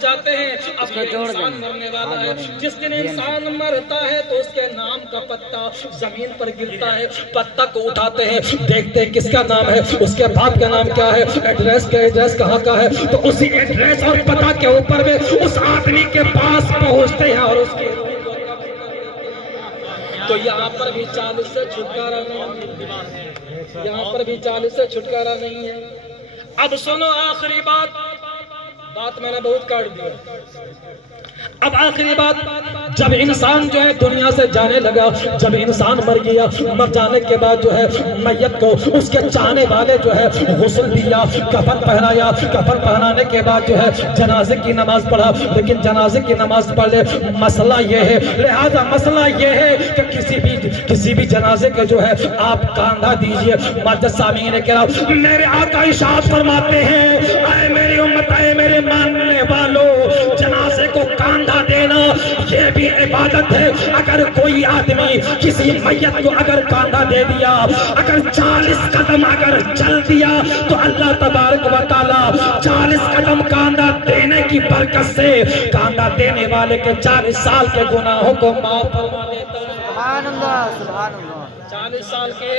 جاتے ہیں اب یہ انسان مرنے والا ہے. جس دن انسان مرتا ہے تو اس کے نام کا پتا زمین پر گرتا ہے. پتا کو اٹھاتے ہیں, دیکھتے ہیں کس کا نام ہے, اس کے باپ کا نام کیا ہے, ایڈریس کہاں کا ہے, تو اسی ایڈریس اور پتا کے اوپر میں اس آدمی کے پاس پہنچتے ہیں اور اس کی تو یہاں پر بھی 40 سے چھٹکارا نہیں ہے. یہاں پر بھی 40 سے چھٹکارا نہیں ہے. اب سنو آخری بات میں نے بہت کاٹ دیا. اب آخری بات, جب انسان جو ہے دنیا سے جانے لگا, جب انسان مر گیا, مر جانے کے بعد جو ہے میت کو اس کے چاہنے والے جو ہے غسل دیا, کفن پہنایا, کفن پہنانے کے بعد جو ہے جنازے کی نماز پڑھا. لیکن جنازے کی نماز پڑھ لے, مسئلہ یہ ہے, لہذا مسئلہ یہ ہے کہ کسی بھی جنازے کے جو ہے آپ کاندھا دیجئے. معزز سامعین کرام, میرے آقا ارشاد فرماتے ہیں, اے میری امت, اے میرے ماننے والوں, جنازے کو کاندھا دینا یہ بھی عبادت ہے. اگر کوئی آدمی کسی میت کو اگر کاندھا دے دیا, اگر 40 قدم اگر چل دیا, تو اللہ تبارک و تعالی 40 قدم کاندھا دینے کی برکت سے کاندھا دینے والے کے 40 سال کے گناہوں کو معاف فرما دیتا ہے. سبحان اللہ, سبحان اللہ. 40 سال کے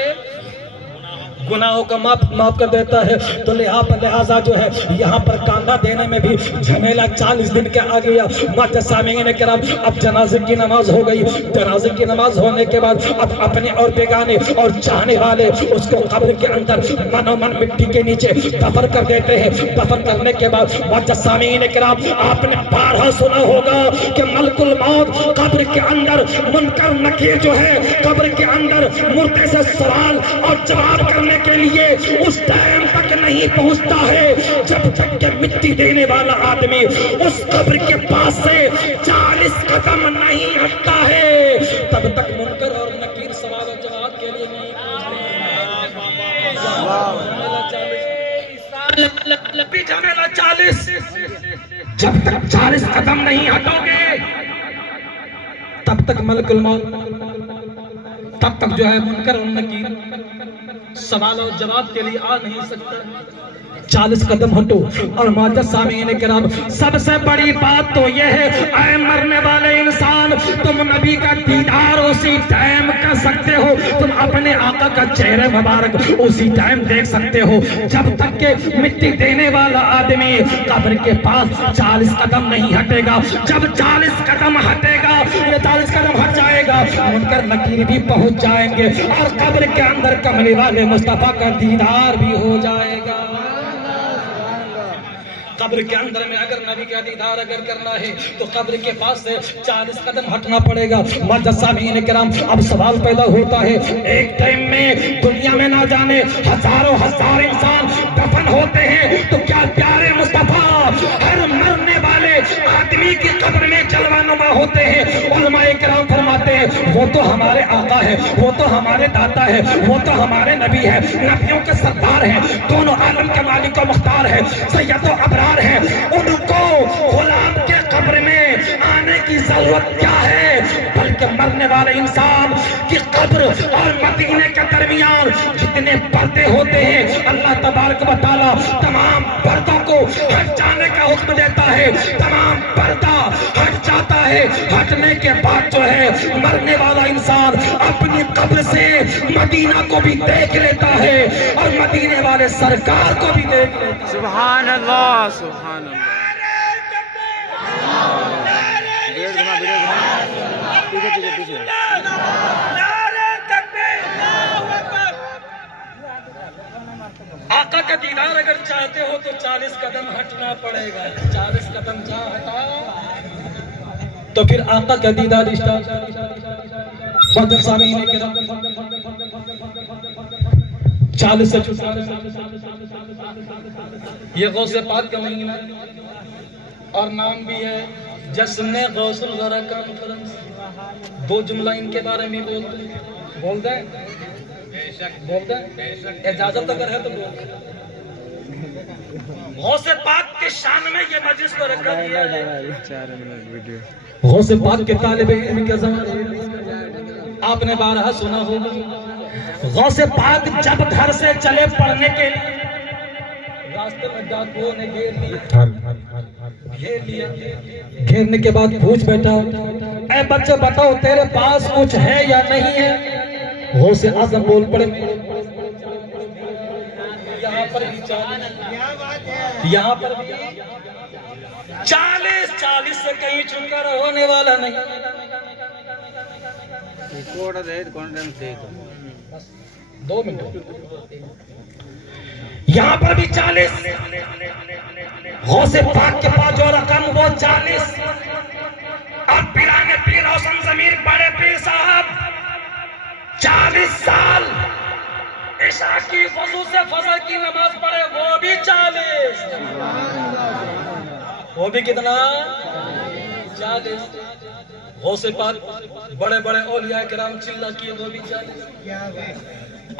گناہوں کا معاف کر دیتا ہے. تو لہذا جو ہے یہاں پر کاندھا دینے میں بھی جھمیلا 40 دن کے آ گیا. معزز سامعین کرام, اب جنازے کی نماز ہو گئی. جنازے کی نماز ہونے کے بعد اب اپنے اور بیگانے اور چاہنے والے اس کو قبر کے اندر منو من مٹی کے نیچے دفن کر دیتے ہیں. دفن کرنے کے بعد معزز سامعین کرام, آپ نے بارہا سنا ہوگا کہ ملک الموت قبر کے اندر منکر نکیر جو ہے قبر کے اندر مردے سے سوال اور جواب کرنے کے لیے اس ٹائم تک نہیں پہنچتا ہے جب تک کہ مٹی دینے والا آدمی اس قبر کے پاس سے 40 قدم نہیں ہٹتا ہے. تب تک منکر اور نکیر سوال و جواب کے لیے نہیں پہنچتا. جب تک 40 قدم نہیں ہٹو گے تب تک ملک الموت, تب تک جو ہے منکر اور نکیر سوال و جواب کے لیے آ نہیں سکتا. 40 قدم ہٹو. اور معزز سامعین کرام, سب سے بڑی بات تو یہ ہے, اے مرنے والے انسان, تم نبی کا دیدار اسی ٹائم کر سکتے ہو, تم اپنے آقا کا چہرہ مبارک اسی ٹائم دیکھ سکتے ہو جب تک کہ مٹی دینے والا آدمی قبر کے پاس 40 قدم نہیں ہٹے گا. جب 40 قدم ہٹے گا, یہ 40 قدم ہٹ جائے گا, منکر نکیر بھی پہنچ جائیں گے اور قبر کے اندر کملی والے مصطفیٰ کا دیدار بھی ہو جائے گا. قبر کے اندر میں اگر نبی کا دیدار اگر کرنا ہے تو قبر کے پاس سے 40 قدم ہٹنا پڑے گا. معزز سامعین کرام, اب سوال پیدا ہوتا ہے, ایک ٹائم میں دنیا میں نہ جانے ہزاروں ہزار انسان دفن ہوتے ہیں, تو کیا پیارے مصطفیٰ ہر مرنے والے آدمی کی قبر میں جلوہ نما ہوتے ہیں؟ علماء کرام فرماتے ہیں, وہ تو ہمارے آقا ہے, وہ تو ہمارے داتا ہے, وہ تو ہمارے نبی ہے, نبیوں کے سردار ہیں, دونوں عالم کے مالک و مختار ہیں, سید و ابرار ہیں. ان کو غلام کے قبر میں آنے کی ضرورت کیا ہے؟ بلکہ مرنے والے انسان کی قبر اور مدینے کے درمیان جتنے پردے ہوتے ہیں, اللہ تبارک و تعالیٰ تمام پردوں کو ہٹ جانے کا حکم دیتا ہے. تمام پردہ ہٹ جاتا ہے. ہٹنے کے بعد جو ہے مرنے والا انسان اپنی قبر سے مدینہ کو بھی دیکھ لیتا ہے اور مدینے والے سرکار کو بھی دیکھ لیتا ہے. سبحان اللہ, سبحان اللہ. آقا کا دیدار اگر چاہتے ہو تو 40 قدم ہٹنا پڑے گا. 40 قدم جا ہٹا تو پھر آقا کا دیدار اسٹارٹ. معزز سامعین کرام, 40 سے یہ غوث پاک کا مہینہ اور نام بھی ہے جشن غوث الورا کانفرنس. 2 جملہ ان کے بارے میں بولتے ہیں, اجازت اگر ہے تو بولتے ہیں. غوث پاک کے شان میں یہ مجلس کو رکھا گیا ہے. غوث پاک کے طالب علم کے زمانے آپ نے بارہا سنا ہوگا, غوث پاک جب گھر سے چلے پڑھنے کے لیے راستے میں ڈاکوؤں نے گھیر لیا. گھیر لیا. گھیرنے کے بعد پوچھ بیٹھا اے بچے بتاؤ تیرے پاس کچھ ہے یا نہیں ہے؟ غوث اعظم بول پڑے یہاں پر بھی 40 یہاں پر بھی 40 سے کہیں چھٹکارا ہونے والا نہیں. دو منٹ. یہاں پر بھی 40. غوث پاک کے پاس جو رقم وہ 40. اب پیرانے پیر روشن ضمیر بڑے پیر صاحب 40 سال عشاء کی وضو سے فجر کی نماز پڑھے وہ بھی 40. وہ بھی کتنا 40. غوث پاک بڑے بڑے اولیاء کرام چلا کیے وہ بھی 40.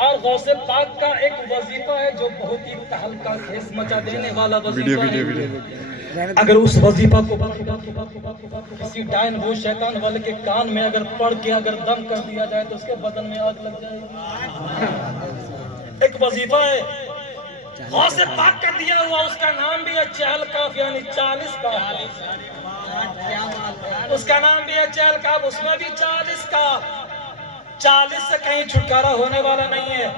اور غوث پاک کا ایک وظیفہ ہے جو بہت ہی تہلکہ خیز مچا دینے والا وظیفہ ہے. اگر اس وظیفہ کو کسی ڈائن وہ شیطان والے کے کان میں اگر پڑھ کے اگر دم کر دیا جائے تو اس کے بدن میں آگ لگ جائے گی. ایک وظیفہ ہے غوث پاک کا دیا ہوا, اس کا نام بھی ہے چہل کاف یعنی 40 کاف. اس کا نام بھی ہے چہل کاف, اس میں بھی 40 کاف. 40 سے کہیں چھٹکارا ہونے والا نہیں ہے.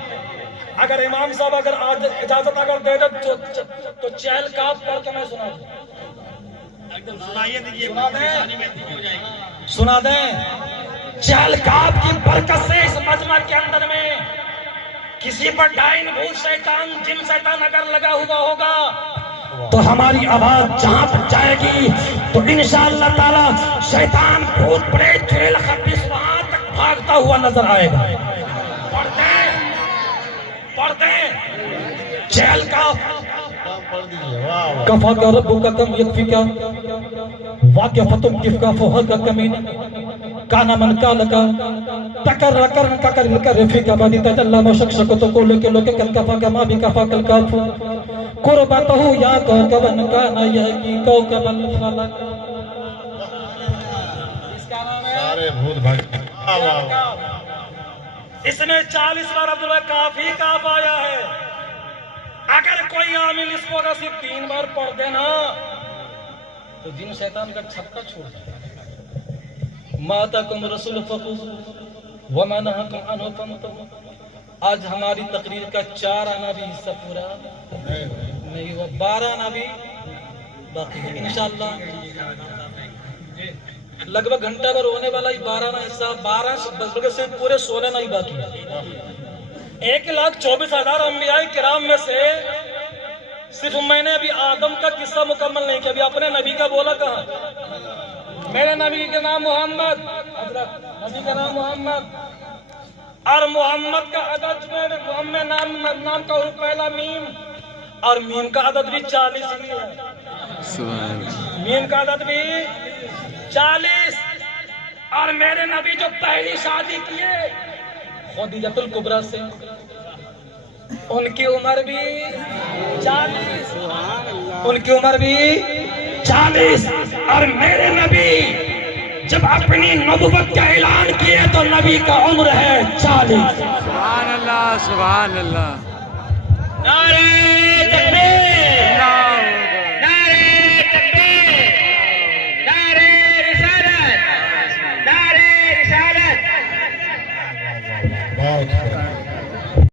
اگر امام صاحب اگر اجازت اگر دے دے تو چہل کاف پڑھ کے میں سنا دوں. سنا دیں چہل کاف کی برکت سے اس مجمع کے اندر میں کسی پر ڈائن بھوت شیطان جن شیطان اگر لگا ہوا ہوگا تو ہماری آواز جہاں تک جائے گی تو انشاءاللہ تعالی شیطان بھوت پریت چڑیل خبیث وہاں تک بھاگتا ہوا نظر آئے گا. پڑھتے ہیں چہل کاف. کفا کا ربو کا کم یکفی کا واقع فتم کف کا فوہل کا کمین کانا من کا لکا تکر رکرن کا کر لکر رفی کا بادی تجلہ مشک شکو تو کولے کے لوکے کل کفا کا ما بھی کفا کل کافو قربتہو یا کوکبن کانا یکی کوکبن فلک. اس کا نام ہے سارے بھوت بھائی. اس میں 40 بار عبداللہ کافی کاف آیا ہے. اگر کوئی عامل اس کو اگر صرف 3 بار پڑھ دینا تو جن شیطان کا چھکا چھوڑ جائے. ما تاکم رسول فخذ وما نہاکم عنہ فانتہوا. آج ہماری تقریر کا 4 آنا بھی حصہ پورا نہیں ہوا, 12 آنا بھی باقی ہے انشاءاللہ. لگ بھگ گھنٹہ بھر ہونے والا ہی 12 آنا حصہ 12 سے پورے 16 آنا ہی باقی ہے. 1,24,000 انبیاء کرام میں سے صرف میں نے ابھی آدم کا قصہ مکمل نہیں کیا. ابھی اپنے نبی کا بولا کہاں؟ میرے نبی کا نام محمد, حضرت نبی کا نام محمد, اور محمد کا عدد میں محمد نام کا حروف پہلا میم, اور میم کا عدد بھی 40 ہی ہے. میم کا عدد بھی 40. اور میرے نبی جو پہلی شادی کیے خدیجۃ الکبریٰ سے, ان کی عمر بھی 40. ان کی عمر بھی 40. اور میرے نبی جب اپنی نبوت کا اعلان کیے تو نبی کا عمر ہے 40. سبحان اللہ سبحان اللہ.